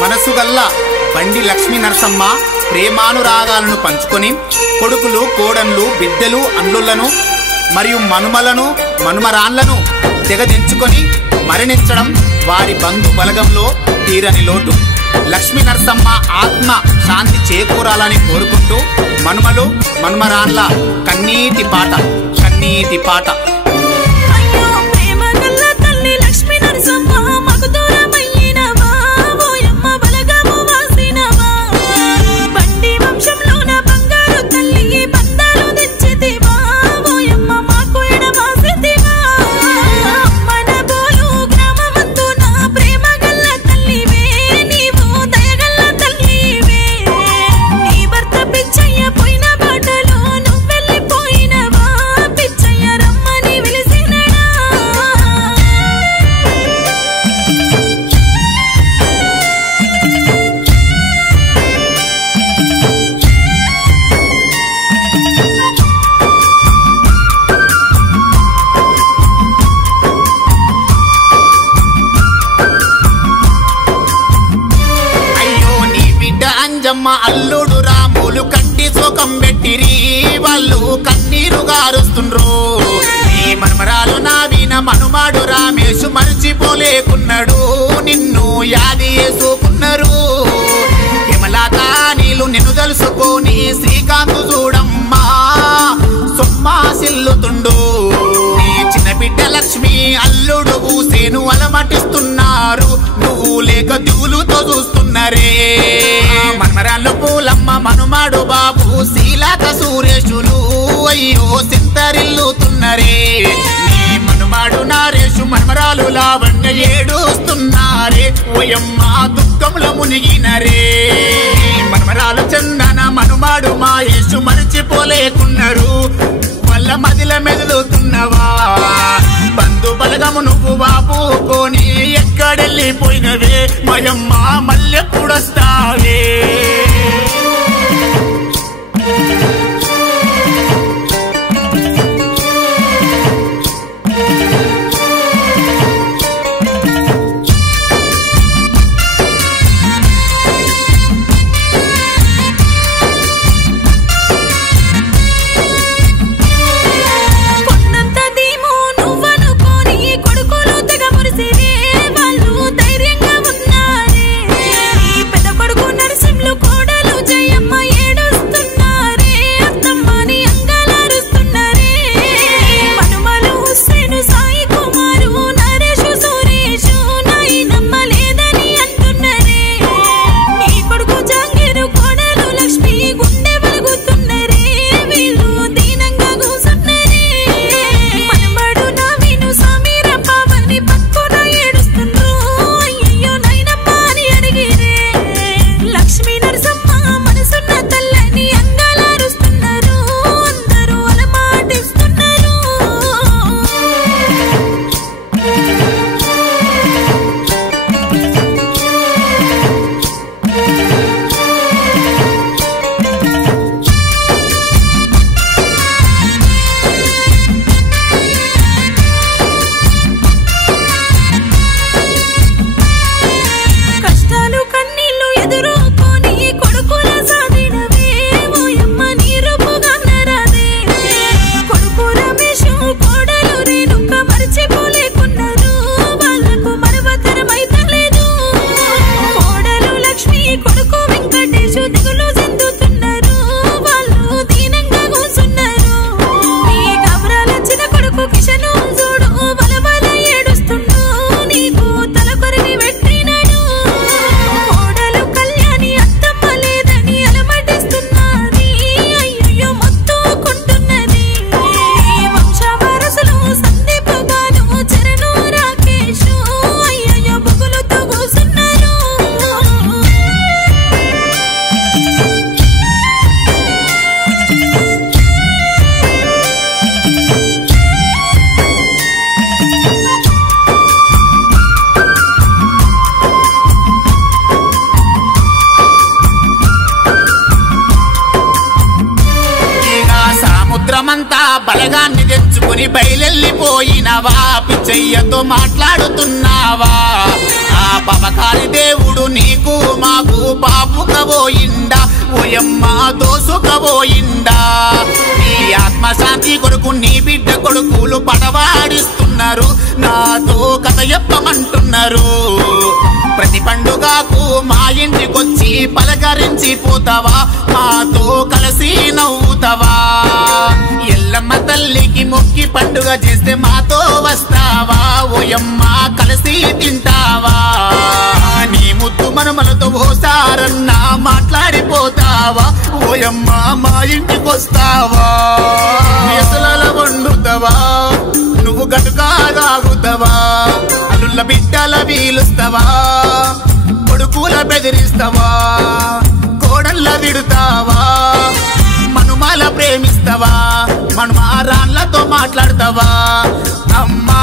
మనసుగల్ల బండి లక్ష్మీ నరసమ్మ ప్రేమానురాగాలను పంచుకొని కొడుకులు కోడన్లు బిడ్డలు అల్లుళ్లను మరియు మనుమలను మనుమరాన్లను తెగదించుకొని మరణించడం వారి బంధు బలగంలో తీరని లోటు. లక్ష్మీ నరసమ్మ ఆత్మ శాంతి చేకూరాలని కోరుకుంటూ మనుమలు మనుమరాన్ల కన్నీటి పాట కన్నీటి పాట. అల్లుడు రాములు కంటి శోకం పెట్టిరి వాళ్ళు కన్నీరు గారుస్తుండ్రు. నీ మనమరాలు నావిన మనుమాడు రామేశు మరిచిపోలేకున్నాడు నిన్ను యాది చేసుకున్నారు. హిమలాత నీళ్ళు నిన్ను తెలుసుకొని శ్రీకాంతు చూడమ్మా సొమ్మాసిల్లుతుండు. నీ చిన్న బిడ్డ లక్ష్మి అల్లుడు పూసేను అలమటిస్తున్నారు. నువ్వు లేక దిగులుతో చూస్తున్నారే. మనమరాళ్ళు పూలమ్మ మనుమాడు బాబు శీలాక సురేషులు అయ్యో సింతరిల్లుతున్నరే. నీ మనుమాడు నారేషు మనమరాలు లావణ్య ఏడుస్తున్నారే. ఓయమ్మ దుఃఖంలో మునిగినరే. మనమరాలు చందన మనుమాడు మాయేషు మరిచిపోలేకున్నారు. వల్ల మదిల మెదులుతున్నవా బంధు బలగము నువ్వు బాబు కొని ఎక్కడెళ్ళిపోయినవే మయమ్మ మళ్ళెప్పుడొస్తావే. సముద్రమంతా బలగాన్ని తెచ్చుకొని బయలెళ్ళిపోయినవా పిచ్చయ్యతో మాట్లాడుతున్నావా? ఆ పవకారి దేవుడు నీకు ఓయమ్మ దోసుకపోయిందా నీ ఆత్మశాంతి కొడుకు నీ బిడ్డ కొడుకులు పడవాడిస్తున్నారు నాతో కథ చెప్పమంటున్నారు ప్రతి పండుగకు మా ఇంటికొచ్చి పలకరించి పోతావా మాతో కలిసి నవ్వుతావా ఎల్లమ్మ తల్లికి మొక్కి పండుగ చేస్తే మాతో వస్తావా ఓయమ్మ కలిసి తింటావా నీ ముద్దు మనమలతో ఓసారన్నా మాట్లాడిపోతావా ఓయమ్మ మా ఇంటికొస్తావా ఎసల వండుతావా నువ్వు గటుగా తాగుతావా అల్లుళ్ళ బిడ్డల వీలుస్తావా కొడుకుల బెదిరిస్తావా కోడళ్ళ విడుతావా మనుమాల ప్రేమిస్తావా మనుమారాన్లతో మాట్లాడతావా అమ్మా